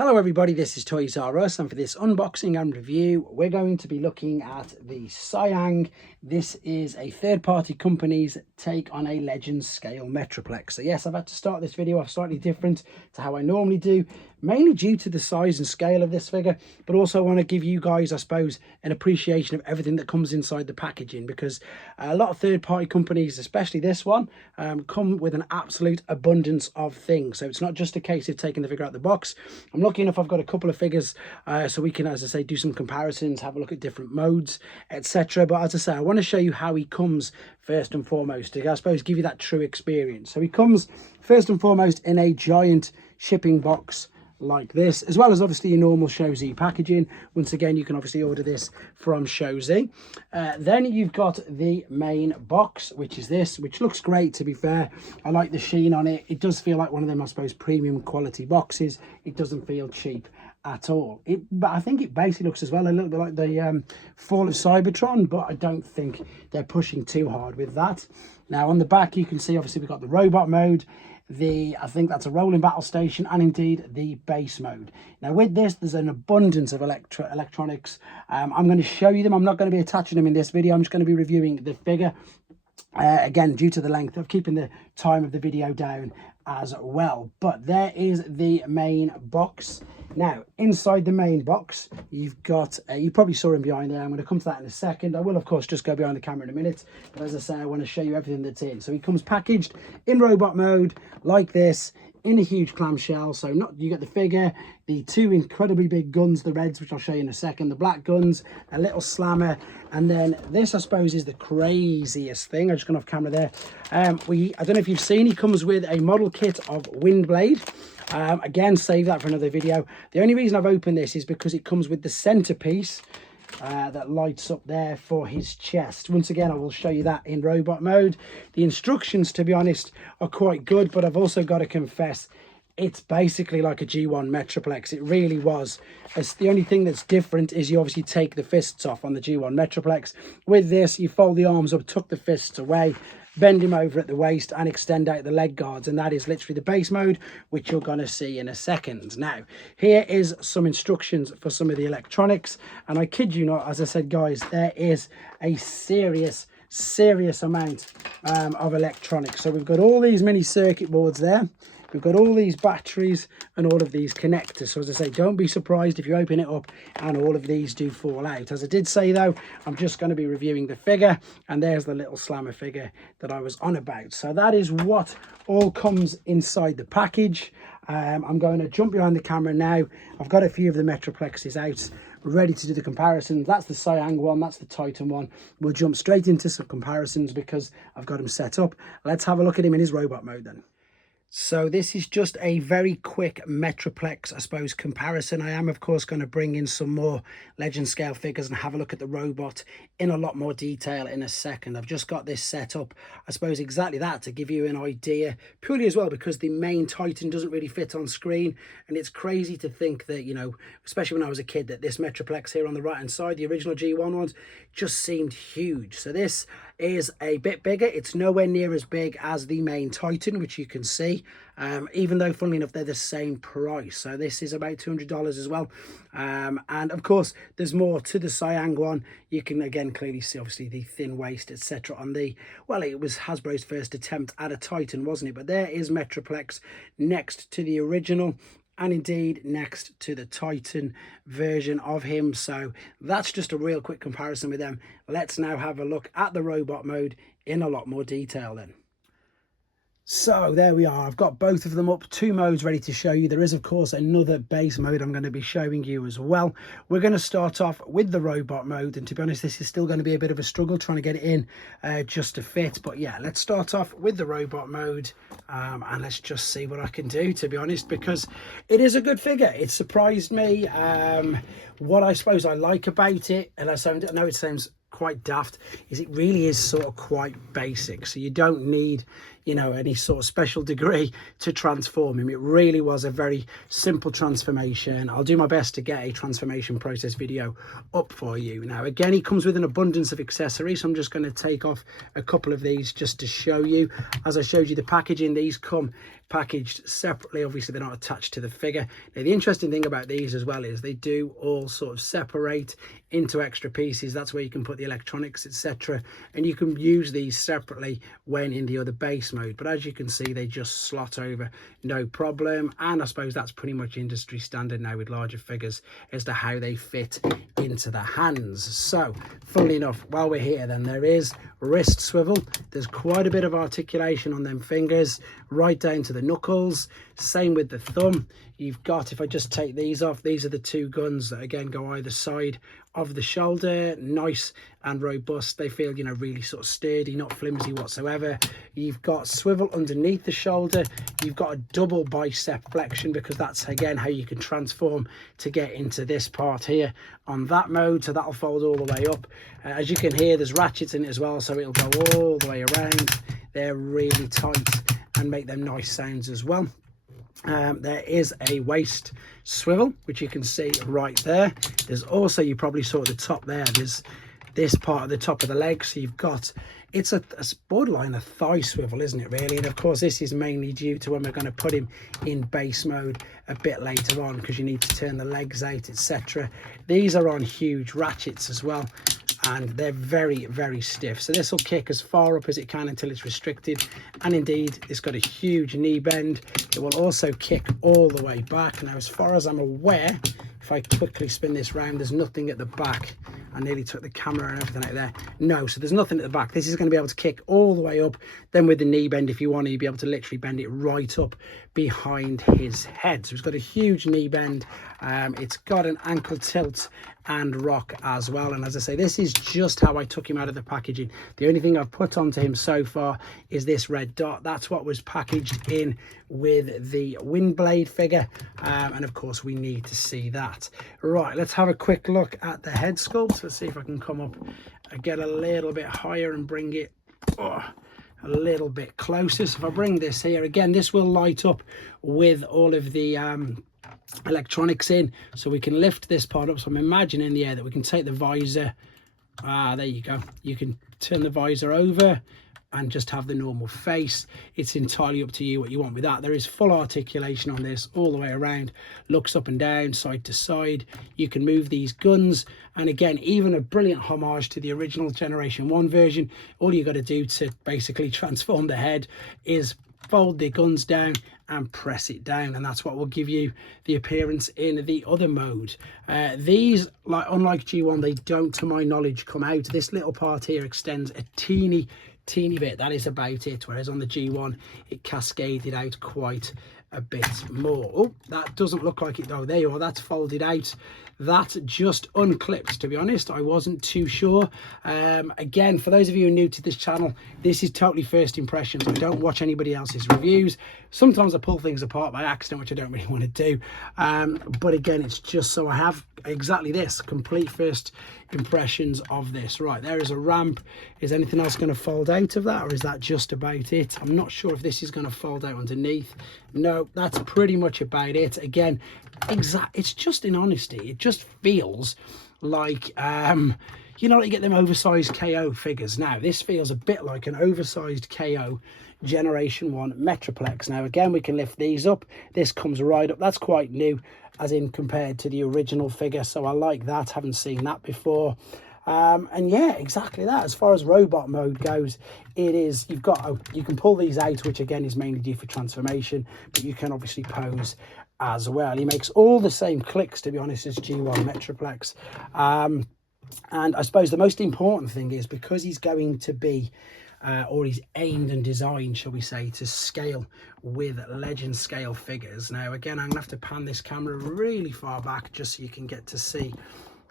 Hello everybody, this is Toys-R-Us, and for this unboxing and review we're going to be looking at the Siyang. This is a third-party company's take on a Legends scale Metroplex. So yes, I've had to start this video off slightly different to how I normally do, mainly due to the size and scale of this figure, but also I want to give you guys, I suppose, an appreciation of everything that comes inside the packaging, because a lot of third-party companies, especially this one, come with an absolute abundance of things. So it's not just a case of taking the figure out the box. I'm lucky enough I've got a couple of figures so we can, as I say, do some comparisons, have a look at different modes, etc. But as I say, I want to show you how he comes first and foremost to, I suppose, give you that true experience. So he comes first and foremost in a giant shipping box like this, as well as obviously your normal Show-Z packaging. Once again, you can obviously order this from Show-Z. Then you've got the main box, which is this, which looks great, to be fair. I like the sheen on it. It does feel like one of them, I suppose, premium quality boxes. It doesn't feel cheap at all. But I think it basically looks as well a little bit like the Fall of Cybertron, but I don't think they're pushing too hard with that. Now on the back you can see obviously we've got the robot mode, I think that's a rolling battle station, and indeed the base mode. Now with this there's an abundance of electronics. I'm going to show you them. I'm not going to be attaching them in this video. I'm just going to be reviewing the figure. Again, due to the length of keeping the time of the video down as well. But there is the main box. Now inside the main box you've got you probably saw him behind there. I'm going to come to that in a second. I will of course just go behind the camera in a minute, but as I say, I want to show you everything that's in. So he comes packaged in robot mode like this, in a huge clamshell. So you get the figure, the two incredibly big guns, the reds, which I'll show you in a second, the black guns, a little slammer, and then this, I suppose, is the craziest thing. I just gone off camera there. I don't know if you've seen, he comes with a model kit of Windblade. Again, save that for another video. The only reason I've opened this is because it comes with the centerpiece that lights up there for his chest. Once again, I will show you that in robot mode. The instructions, to be honest, are quite good, but I've also got to confess, it's basically like a G1 Metroplex. It really was. The only thing that's different is you obviously take the fists off on the G1 Metroplex. With this, you fold the arms up, tuck the fists away, bend him over at the waist and extend out the leg guards, and that is literally the base mode, which you're going to see in a second. Now here is some instructions for some of the electronics, and I kid you not, as I said guys, there is a serious amount of electronics. So we've got all these mini circuit boards there. We've got all these batteries and all of these connectors. So as I say, don't be surprised if you open it up and all of these do fall out. As I did say though, I'm just going to be reviewing the figure, and there's the little slammer figure that I was on about. So that is what all comes inside the package. I'm going to jump behind the camera now. I've got a few of the Metroplexes out, ready to do the comparisons. That's the Siyang one, that's the Titan one. We'll jump straight into some comparisons because I've got him set up. Let's have a look at him in his robot mode then. So this is just a very quick Metroplex, I suppose, comparison. I am, of course, going to bring in some more Legend scale figures and have a look at the robot in a lot more detail in a second. I've just got this set up, I suppose, exactly that, to give you an idea, purely as well because the main Titan doesn't really fit on screen. And it's crazy to think that, you know, especially when I was a kid, that this Metroplex here on the right hand side, the original G1 ones, just seemed huge. So this is a bit bigger. It's nowhere near as big as the main Titan, which you can see, even though funnily enough they're the same price. So this is about $200 as well, and of course there's more to the Siyang one. You can again clearly see obviously the thin waist, etc. on the, well, it was Hasbro's first attempt at a Titan, wasn't it? But there is Metroplex next to the original, and indeed next to the Titan version of him. So that's just a real quick comparison with them. Let's now have a look at the robot mode in a lot more detail then. So there we are. I've got both of them up, two modes ready to show you. There is of course another base mode I'm going to be showing you as well. We're going to start off with the robot mode, and to be honest this is still going to be a bit of a struggle trying to get it in just to fit. But yeah, let's start off with the robot mode, and let's just see what I can do, to be honest, because it is a good figure. It surprised me. What I suppose I like about it, and I know it sounds quite daft, is it really is sort of quite basic. So you don't need, you know, any sort of special degree to transform him. It really was a very simple transformation. I'll do my best to get a transformation process video up for you. Now again, he comes with an abundance of accessories, so I'm just going to take off a couple of these just to show you. As I showed you the packaging, these come packaged separately. Obviously they're not attached to the figure. Now the interesting thing about these as well is they do all sort of separate into extra pieces. That's where you can put the electronics, etc., and you can use these separately when in the other base mode. But as you can see, they just slot over no problem, and I suppose that's pretty much industry standard now with larger figures as to how they fit into the hands. So funnily enough, while we're here, then there is wrist swivel. There's quite a bit of articulation on them fingers right down to the knuckles. Same with the thumb. You've got, if I just take these off, these are the two guns that again go either side of the shoulder. Nice and robust. They feel, you know, really sort of sturdy, not flimsy whatsoever. You've got swivel underneath the shoulder. You've got a double bicep flexion, because that's again how you can transform to get into this part here on that mode. So that'll fold all the way up. As you can hear, there's ratchets in it as well, so it'll go all the way around. They're really tight and make them nice sounds as well. There is a waist swivel, which you can see right there. There's also, you probably saw at the top there, there's this part at the top of the leg. So you've got, it's a borderline a thigh swivel, isn't it really? And of course this is mainly due to when we're going to put him in base mode a bit later on, because you need to turn the legs out, etc. These are on huge ratchets as well, and they're very, very stiff. So this will kick as far up as it can until it's restricted, and indeed it's got a huge knee bend. It will also kick all the way back. Now as far as I'm aware, if I quickly spin this round, there's nothing at the back. I nearly took the camera and everything out there. No, so there's nothing at the back. This is going to be able to kick all the way up. Then with the knee bend, if you want to, you'll be able to literally bend it right up behind his head. So it's got a huge knee bend. It's got an ankle tilt and rock as well. And as I say, this is just how I took him out of the packaging. The only thing I've put onto him so far is this red dot. That's what was packaged in with the Windblade figure. And of course we need to see that. Right, let's have a quick look at the head sculpt. Let's see if I can come up and get a little bit higher and bring it a little bit closer. So if I bring this here, again, this will light up with all of the electronics in, so we can lift this part up. So I'm imagining in the air that we can take the visor, there you go, you can turn the visor over and just have the normal face. It's entirely up to you what you want with that. There is full articulation on this all the way around, looks up and down, side to side. You can move these guns, and again, even a brilliant homage to the original Generation 1 version. All you got to do to basically transform the head is fold the guns down and press it down, and that's what will give you the appearance in the other mode. These, like unlike G1, they don't, to my knowledge, come out. This little part here extends a teeny bit, that is about it, whereas on the G1 it cascaded out quite a bit more. Oh, that doesn't look like it. Oh, there you are, that's folded out. That just unclipped, to be honest. I wasn't too sure. Again, for those of you who are new to this channel, this is totally first impressions. I don't watch anybody else's reviews. Sometimes I pull things apart by accident, which I don't really want to do. But again, it's just so I have exactly this, complete first impressions of this. Right, there is a ramp. Is anything else going to fold out of that, or is that just about it? I'm not sure if this is going to fold out underneath. No, that's pretty much about it. Again, it's just, in honesty, it just feels like you know, you get them oversized KO figures. Now this feels a bit like an oversized KO Generation 1 Metroplex. Now again, we can lift these up. This comes right up. That's quite new, as in compared to the original figure, so I like that. Haven't seen that before. And yeah, exactly that. As far as robot mode goes, it is, you've got, you can pull these out, which again is mainly due for transformation, but you can obviously pose as well. He makes all the same clicks, to be honest, as G1 Metroplex. And I suppose the most important thing is, because he's going to be or he's aimed and designed, shall we say, to scale with legend scale figures. Now again, I'm gonna have to pan this camera really far back just so you can get to see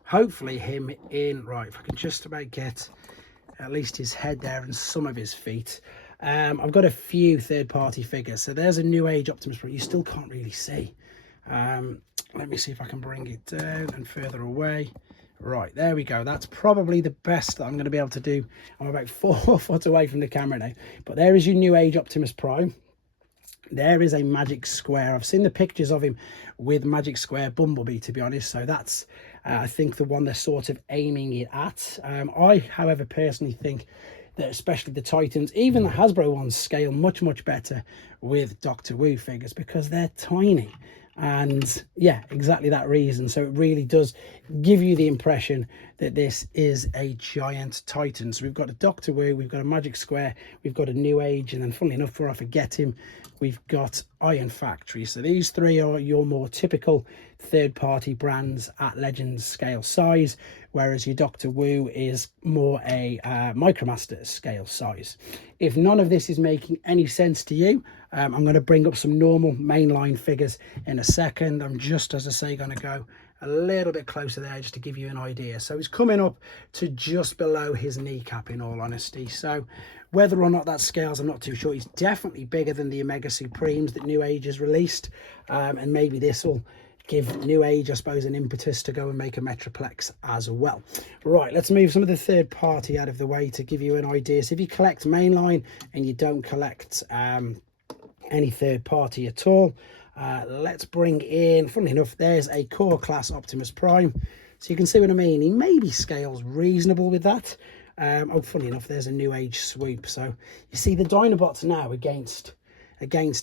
hopefully him in, right, if I can just about get at least his head there and some of his feet. I've got a few third-party figures. So there's a New Age Optimus Prime. You still can't really see. Let me see if I can bring it down and further away. Right, there we go. That's probably the best that I'm going to be able to do. I'm about 4 foot away from the camera now. But there is your New Age Optimus Prime. There is a Magic Square. I've seen the pictures of him with Magic Square Bumblebee, to be honest. So that's, I think, the one they're sort of aiming it at. I, however, personally think that especially the Titans, even the Hasbro ones, scale much, much better with Doctor Wu figures because they're tiny. And yeah, exactly that reason. So it really does give you the impression that this is a giant Titan. So we've got a Doctor Wu, we've got a Magic Square, we've got a New Age, and then funnily enough, before I forget him, we've got Iron Factory. So these three are your more typical third-party brands at Legends scale size, whereas your Doctor Wu is more a Micromaster scale size. If none of this is making any sense to you, I'm going to bring up some normal mainline figures in a second. I'm just, as I say, going to go a little bit closer there just to give you an idea. So he's coming up to just below his kneecap, in all honesty. So whether or not that scales, I'm not too sure. He's definitely bigger than the Omega Supremes that New Age has released, and maybe this will give New Age, I suppose, an impetus to go and make a Metroplex as well. Right, let's move some of the third party out of the way to give you an idea. So if you collect mainline and you don't collect any third party at all, let's bring in, funnily enough, there's a core class Optimus Prime. So you can see what I mean. He maybe scales reasonable with that. Oh, funny enough, there's a New Age swoop. So you see the Dinobots now against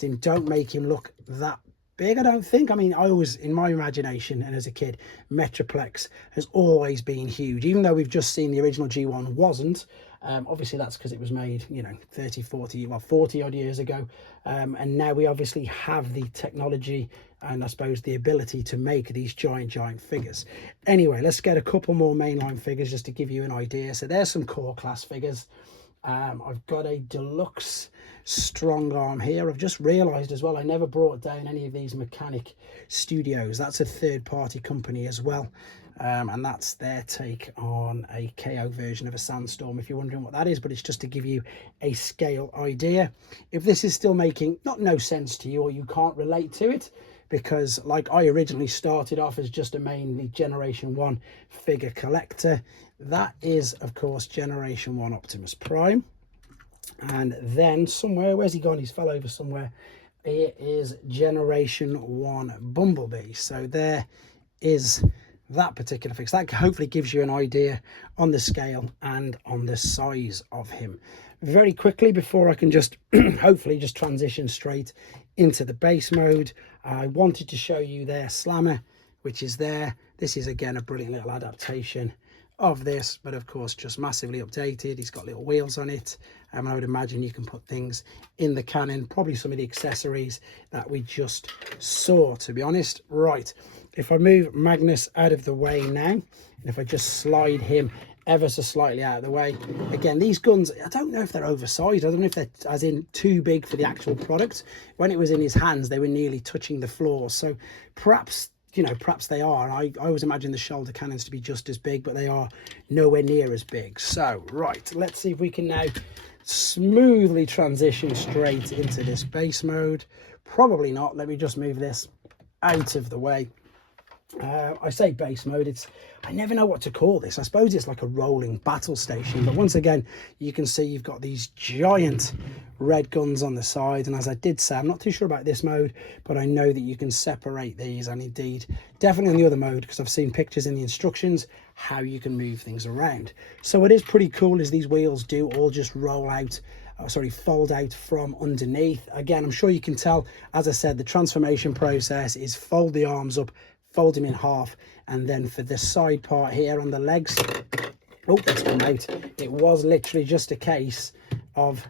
him don't make him look that big, I don't think. I mean, I always, in my imagination and as a kid, Metroplex has always been huge, even though we've just seen the original G1 wasn't. Obviously that's because it was made, you know, 30, 40, well, 40 odd years ago. And now we obviously have the technology and I suppose the ability to make these giant figures. Anyway, let's get a couple more mainline figures just to give you an idea. So there's some core class figures. I've got a deluxe strong arm here. I've just realized as well, I never brought down any of these Mechanic Studios. That's a third-party company as well, and that's their take on a KO version of a Sandstorm, if you're wondering what that is. But it's just to give you a scale idea. If this is still making no sense to you, or you can't relate to it, because like I originally started off as just a mainly Generation 1 figure collector, that is of course Generation 1 Optimus Prime. And then somewhere, where's he gone? He's fell over somewhere. Here is Generation 1 Bumblebee. So there is that particular fix. That hopefully gives you an idea on the scale and on the size of him. Very quickly, before I can just hopefully just transition straight into the base mode, I wanted to show you their Slammer, which is there. This is again a brilliant little adaptation of this, but of course just massively updated. He's got little wheels on it, and I would imagine you can put things in the cannon, probably some of the accessories that we just saw, to be honest. Right, if I move Magnus out of the way now, and if I just slide him ever so slightly out of the way, again, these guns, I don't know if they're oversized. I don't know if they're as in too big for the actual product. When it was in his hands, they were nearly touching the floor, so perhaps, you know, perhaps they are. I always imagine the shoulder cannons to be just as big, but they are nowhere near as big. So right, let's see if we can now smoothly transition straight into this base mode. Probably not. Let me just move this out of the way. I say base mode, I never know what to call this. I suppose it's like a rolling battle station, but once again, you can see you've got these giant red guns on the side. And as I did say, I'm not too sure about this mode, but I know that you can separate these, and indeed definitely in the other mode, because I've seen pictures in the instructions how you can move things around. So what is pretty cool is these wheels do all just roll out, fold out from underneath. Again, I'm sure you can tell, as I said, the transformation process is fold the arms up, fold him in half, and then for the side part here on the legs, oh, that's come out. It was literally just a case of,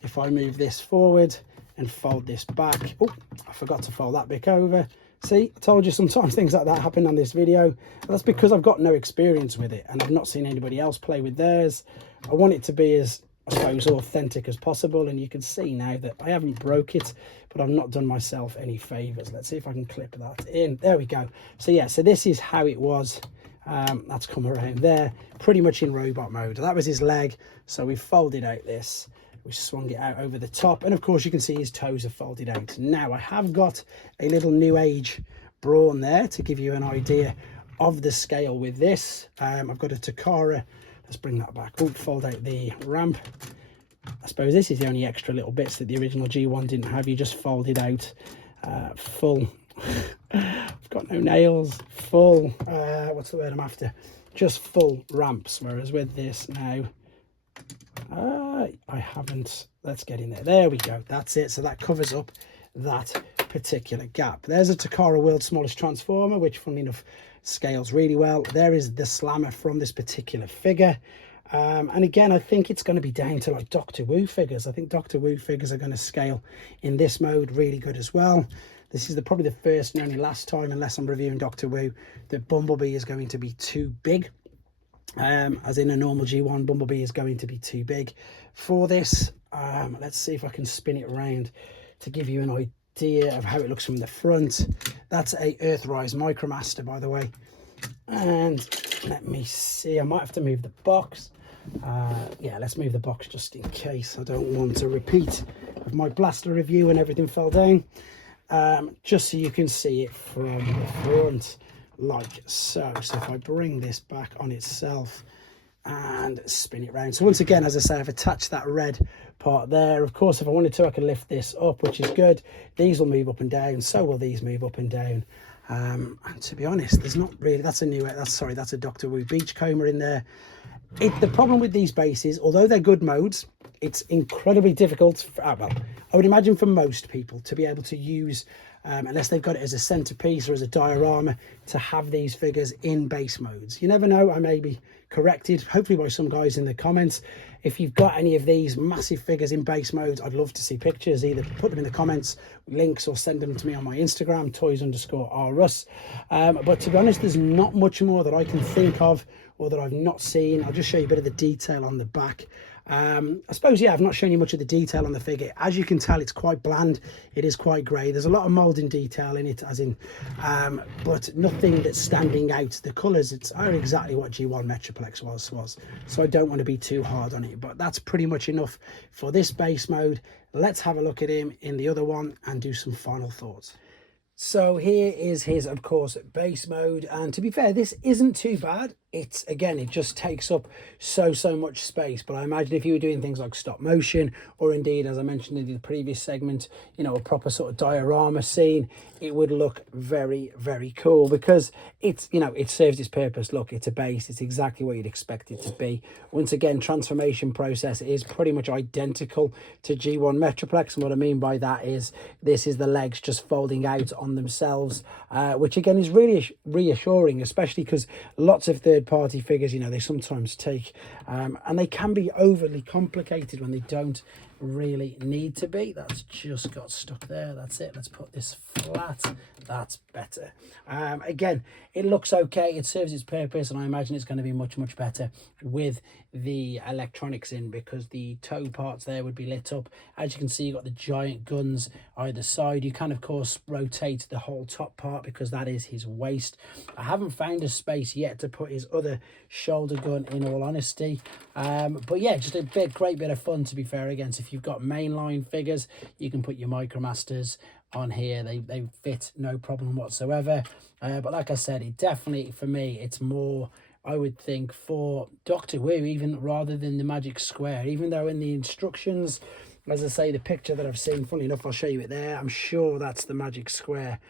if I move this forward and fold this back, oh, I forgot to fold that bit over. See, I told you sometimes things like that happen on this video. That's because I've got no experience with it, and I've not seen anybody else play with theirs. I want it to be as, I suppose, authentic as possible, and you can see now that I haven't broke it, but I've not done myself any favors. Let's see if I can clip that in. There we go. So yeah, so this is how it was. That's come around there, pretty much in robot mode. That was his leg, so we folded out this, we swung it out over the top, and of course you can see his toes are folded out. Now I have got a little New Age brawn there to give you an idea of the scale with this. I've got a Takara. Let's bring that back. Oh, fold out the ramp. I suppose this is the only extra little bits that the original G1 didn't have. You just folded out full. I've got no nails. Full. What's the word I'm after? Just full ramps. Whereas with this now, haven't, let's get in there. There we go. That's it. So that covers up that particular gap. There's a Takara world's smallest transformer, which funnily enough scales really well. There is the slammer from this particular figure. And again, I think it's going to be down to like Doctor Who figures. I think Doctor Who figures are going to scale in this mode really good as well. This is probably the first and only last time, unless I'm reviewing Doctor Who, that Bumblebee is going to be too big. As in a normal G1, Bumblebee is going to be too big for this. Let's see if I can spin it around to give you an idea of how it looks from the front. That's a Earthrise Micromaster, by the way. And let me see, I might have to move the box. Yeah, let's move the box just in case. I don't want to repeat of my blaster review and everything fell down. Just so you can see it from the front, like so. So if I bring this back on itself and spin it around. So once again, as I say, I've attached that red part there. Of course, if I wanted to, I can lift this up, which is good. These will move up and down. So will these move up and down. And to be honest, there's not really, that's a Doctor Who Beachcomber in there. The problem with these bases, although they're good modes, it's incredibly difficult for, well, I would imagine for most people to be able to use, unless they've got it as a centerpiece or as a diorama, to have these figures in base modes. You never know, I may be corrected, hopefully by some guys in the comments. If you've got any of these massive figures in base modes, I'd love to see pictures. Either put them in the comments, links, or send them to me on my Instagram, toys_rruss. But to be honest, there's not much more that I can think of or that I've not seen. I'll just show you a bit of the detail on the back. I suppose, yeah, I've not shown you much of the detail on the figure. As you can tell, it's quite bland. It is quite grey. There's a lot of moulding detail in it, as in, but nothing that's standing out. The colours are exactly what G1 Metroplex was. So I don't want to be too hard on it, but that's pretty much enough for this base mode. Let's have a look at him in the other one and do some final thoughts. So here is his, of course, base mode, and to be fair, this isn't too bad. It's, again, it just takes up so much space. But I imagine if you were doing things like stop motion, or indeed, as I mentioned in the previous segment, you know, a proper sort of diorama scene, it would look very cool, because it's, you know, it serves its purpose. Look, it's a base, it's exactly what you'd expect it to be. Once again, transformation process is pretty much identical to G1 Metroplex, and what I mean by that is this is the legs just folding out on themselves, which again is really reassuring, especially because lots of third-party figures, you know, they sometimes take and they can be overly complicated when they don't really need to be. That's just got stuck there. That's it. Let's put this flat. That's better. Again, it looks okay, it serves its purpose, and I imagine it's going to be much better with the electronics in, because the toe parts there would be lit up. As you can see, you've got the giant guns either side. You can of course rotate the whole top part, because that is his waist. I haven't found a space yet to put his other shoulder gun, in all honesty, but yeah, just a great bit of fun, to be fair. Again, so if you've got mainline figures, you can put your Micromasters on here. They fit no problem whatsoever. But like I said, it definitely, for me, it's more, I would think, for Doctor Who, even rather than the Magic Square. Even though in the instructions, as I say, the picture that I've seen, funny enough, I'll show you it there, I'm sure that's the Magic Square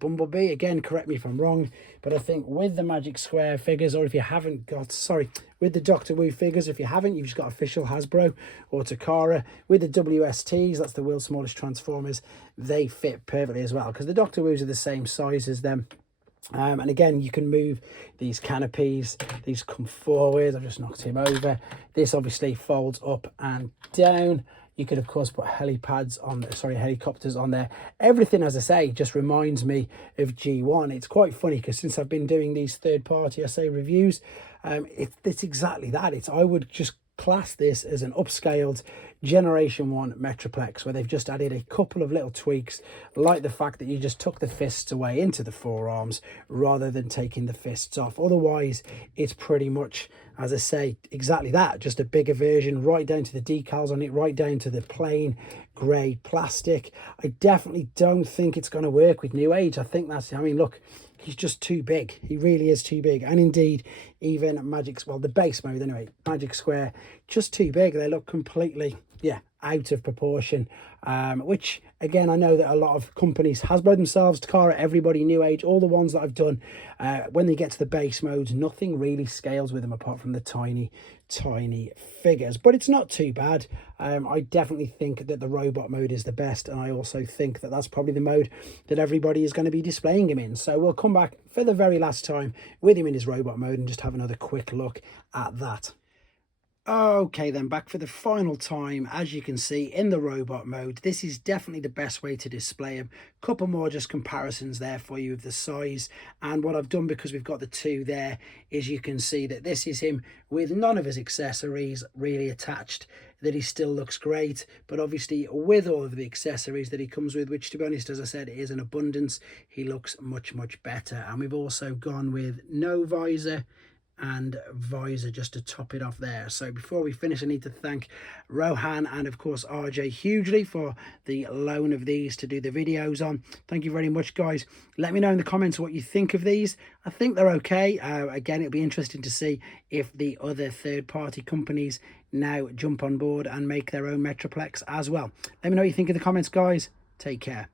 Bumblebee. Again, correct me if I'm wrong, but I think with the Magic Square figures, or if you haven't got, sorry, with the Doctor Who figures, if you haven't, you've just got official Hasbro or Takara. With the WSTs, that's the world's smallest Transformers, they fit perfectly as well, because the Doctor Who's are the same size as them. And again, you can move these canopies, these come forward. I've just knocked him over. This obviously folds up and down. You could of course put helicopters on there. Everything, as I say, just reminds me of G1. It's quite funny, because since I've been doing these third-party reviews, it's exactly that. I would just class this as an upscaled Generation 1 Metroplex, where they've just added a couple of little tweaks, like the fact that you just took the fists away into the forearms rather than taking the fists off. Otherwise, it's pretty much, as I say, exactly that, just a bigger version, right down to the decals on it, right down to the plain grey plastic. I definitely don't think it's going to work with New Age. I think that's, I mean, look, he's just too big. He really is too big. And indeed, even the base mode anyway, Magic Square, just too big. They look completely, yeah, out of proportion, which again, I know that a lot of companies, Hasbro themselves, Takara, everybody, New Age, all the ones that I've done, when they get to the base modes, nothing really scales with them apart from the tiny figures, but it's not too bad. I definitely think that the robot mode is the best, and I also think that that's probably the mode that everybody is going to be displaying him in. So we'll come back for the very last time with him in his robot mode and just have another quick look at that. Okay then, back for the final time. As you can see, in the robot mode, this is definitely the best way to display him. Couple more just comparisons there for you of the size, and what I've done, because we've got the two there, is you can see that this is him with none of his accessories really attached, that he still looks great, but obviously with all of the accessories that he comes with, which to be honest, as I said, is an abundance, he looks much better. And we've also gone with no visor and visor just to top it off there. So before we finish, I need to thank Rohan and of course RJ hugely for the loan of these to do the videos on. Thank you very much, guys. Let me know in the comments what you think of these. I think they're okay. Again, it'll be interesting to see if the other third-party companies now jump on board and make their own Metroplex as well. Let me know what you think in the comments, guys. Take care.